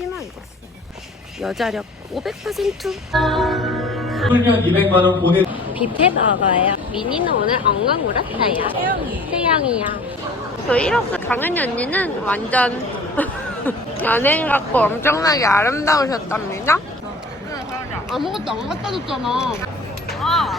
심한 거어 여자력 500% 훈련 200만 원 보내 뷔페 먹어요 미니는 오늘 안엉 울었어요 태양이 태양이야 저 이렇게 강은이 언니는 완전 연예인 같고 엄청나게 아름다우셨답니다 어. 그래, 아무것도 안 갖다 줬잖아 아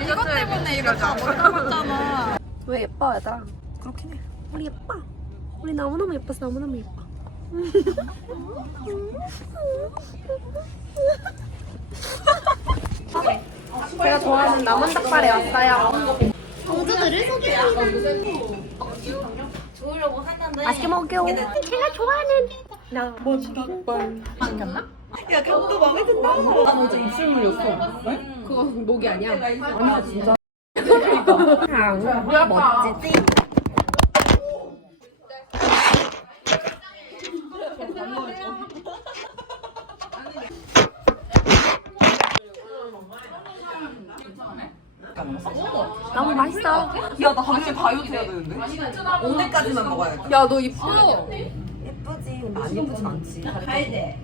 이것, 이것 때문에 이렇게 못하잖아왜 예뻐하다 그렇긴 해 우리 예뻐 우리 너무너무 예뻤어 너무너무 예뻐 제가 좋아하는 남은 닭발에 왔어요 동주들을 소개합니다 좋으려고 하는데 맛있게 먹 제가 좋아하는 먼 닭발 야 각도 마음에 든 입술 물렸어 그거 목이 아니야? 아니야 진짜 너무 맛있어. 야, 나 당신 다이어트 해야 되는데. 언제까지만 먹어야겠다. 야, 너 이뻐. 예쁘지. 많이 예쁘지 않지. 가야돼.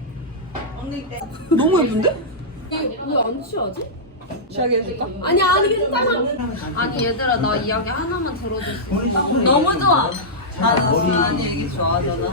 언니 때. 너무 예쁜데? 왜 안 취하지? 취하게 <?ablo> 해줄까? 아니, 아니, 괜찮아. 아니, 얘들아, 나, 나 이야기 하나만 들어줄 수 있어. 너무 좋아. 나는 수아 언니 얘기 좋아하잖아.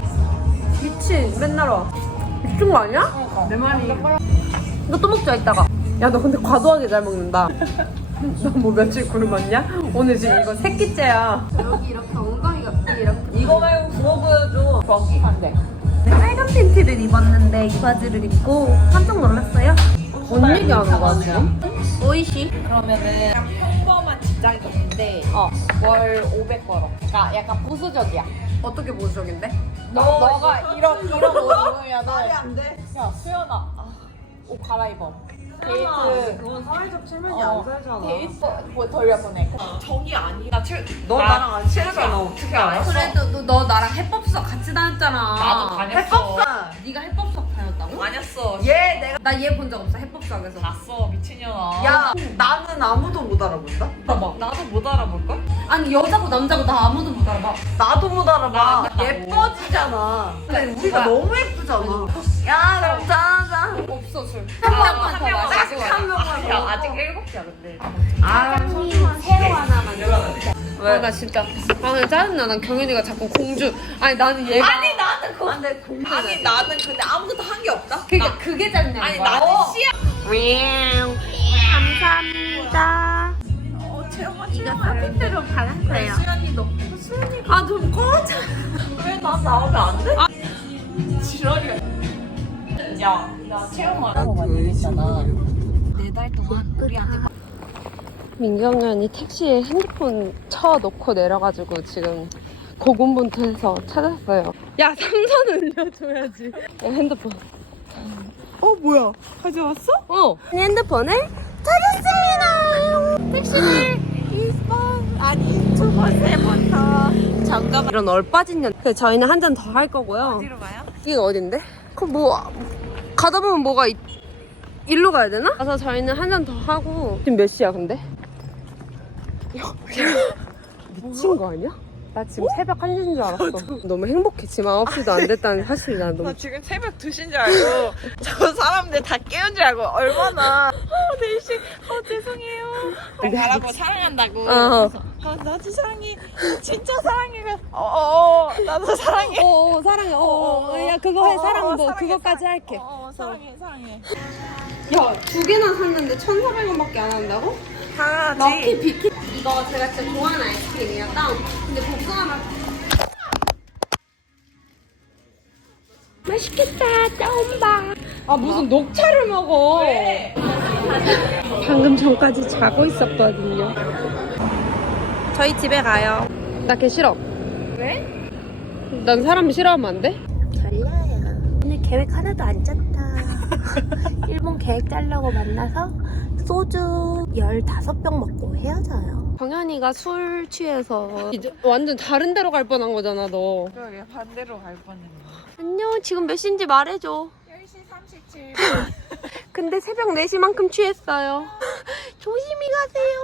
맨날 와. 미친 거 아니야? 그러니까. 내 말이. 이거 또 먹자 이따가. 야 너 근데 과도하게 잘 먹는다. 난 뭐 며칠 굶었냐? 오늘 지금 이거 새끼째야. 여기 이렇게 엉강이가 이렇게. 이거 말고 구워보여줘 거기 안돼. 빨간 팬트를 입었는데 이 바지를 입고 한짝 놀랐어요. 뭔 얘기 하는 거야 지금? 오이시. 그러면은 평범한 직장인인데 어. 월500 벌어. 그러니까 약간, 약간 보수적이야. 어떻게 보수적인데? 너, 어, 가 이런 이런 옷입면말야 거... 수연아 옷 갈아입어 데이트 그 사회적 체면이 어. 안 살잖아 데이트 뭐, 더위 보내 정이 아니야 너 나랑 안 친하잖아 어떻게 알았 그래도 너, 너 나랑 해법수석 같이 다녔잖아 나도 다녔어 해법수석 네가 해법수석 다녔다고? 다녔어 얘 내가 나 얘 본 적 없어 해법수석에서 봤어 미친년아 야 나는 아무도 못 알아본다? 나, 도못 알아볼걸? 아니 여자고 남자고 나 아무도 못 알아봐 나도 못 알아봐 예뻐지잖아 아, 근데 우리가, 우리가 너무 예쁘잖아 아니, 야 그럼 자자 없어 줄한명만딱한 명만 더 아직 일곱개야 근데 아 잠시만 해로 하나만 왜? 아, 나 진짜 나는 짜증나 난 경연이가 자꾸 공주 아니 나는 얘 아니 나는 그거 안돼 공주 아니 나는 근데, 근데, 근데 아무것도 한 게 없다 그러니까 그게 짜증나 아니 나는 시야 수연이 너무 수연이. 아좀 꺼져. 왜다 나오면 안 돼? 지랄이야. 야, 체험 하러 가달 동안 우리한테. 민규 형님이 택시에 핸드폰 쳐 놓고 내려가지고 지금 고군분투해서 찾았어요. 야 삼선 울려줘야지. 야, 핸드폰. 음. 어 뭐야? 가져왔어? 어. 핸드폰을 벌써부터 네, 먼저... 잠 이런 얼빠진 년 그래, 저희는 한 잔 더 할 거고요 어로 가요? 이게 어딘데? 그뭐 가다 보면 뭐가 있... 일로 가야 되나? 가서 저희는 한 잔 더 하고 지금 몇 시야 근데? 미친 거 아니야? 나 지금 오? 새벽 한시인줄 알았어. 저도. 너무 행복했지만 9시도 안 됐다는 사실이 난 너무. 나 지금 새벽 2시인 줄 알고. 저 사람들 다 깨운 줄 알고. 얼마나. 아, 4시. 아, 죄송해요. 나라고 사랑한다고. 어. 그 아, 나도 사랑해. 진짜 사랑해. 어, 어, 나도 사랑해. 어, 어, 사랑해. 어, 야, 그거 해. 어, 어, 사랑 뭐. 해 그거까지 할게. 어, 어, 사랑해. 사랑해. 야, 두 개나 샀는데 천사백 원밖에안 한다고? 다. 럭키 비키. 이 제가 진짜 좋아하는 아이스크림이에요. 땅. 근데 복숭아 맛. 맛있겠다, 짬밥. 아 무슨 어? 녹차를 먹어? 아, 잘, 잘, 잘. 방금 전까지 자고 있었거든요. 저희 집에 가요. 나 걔 싫어. 왜? 난 사람 싫어하면 안 돼? 달라야. 오늘 계획 하나도 안 짰다. 계획 짜려고 만나서 소주 15병 먹고 헤어져요. 정현이가 술 취해서 이제 완전 다른 데로 갈 뻔한 거잖아, 너. 그러 반대로 갈 뻔했네. 안녕, 지금 몇 시인지 말해줘. 10시 37분. 근데 새벽 4시만큼 취했어요. 조심히 가세요.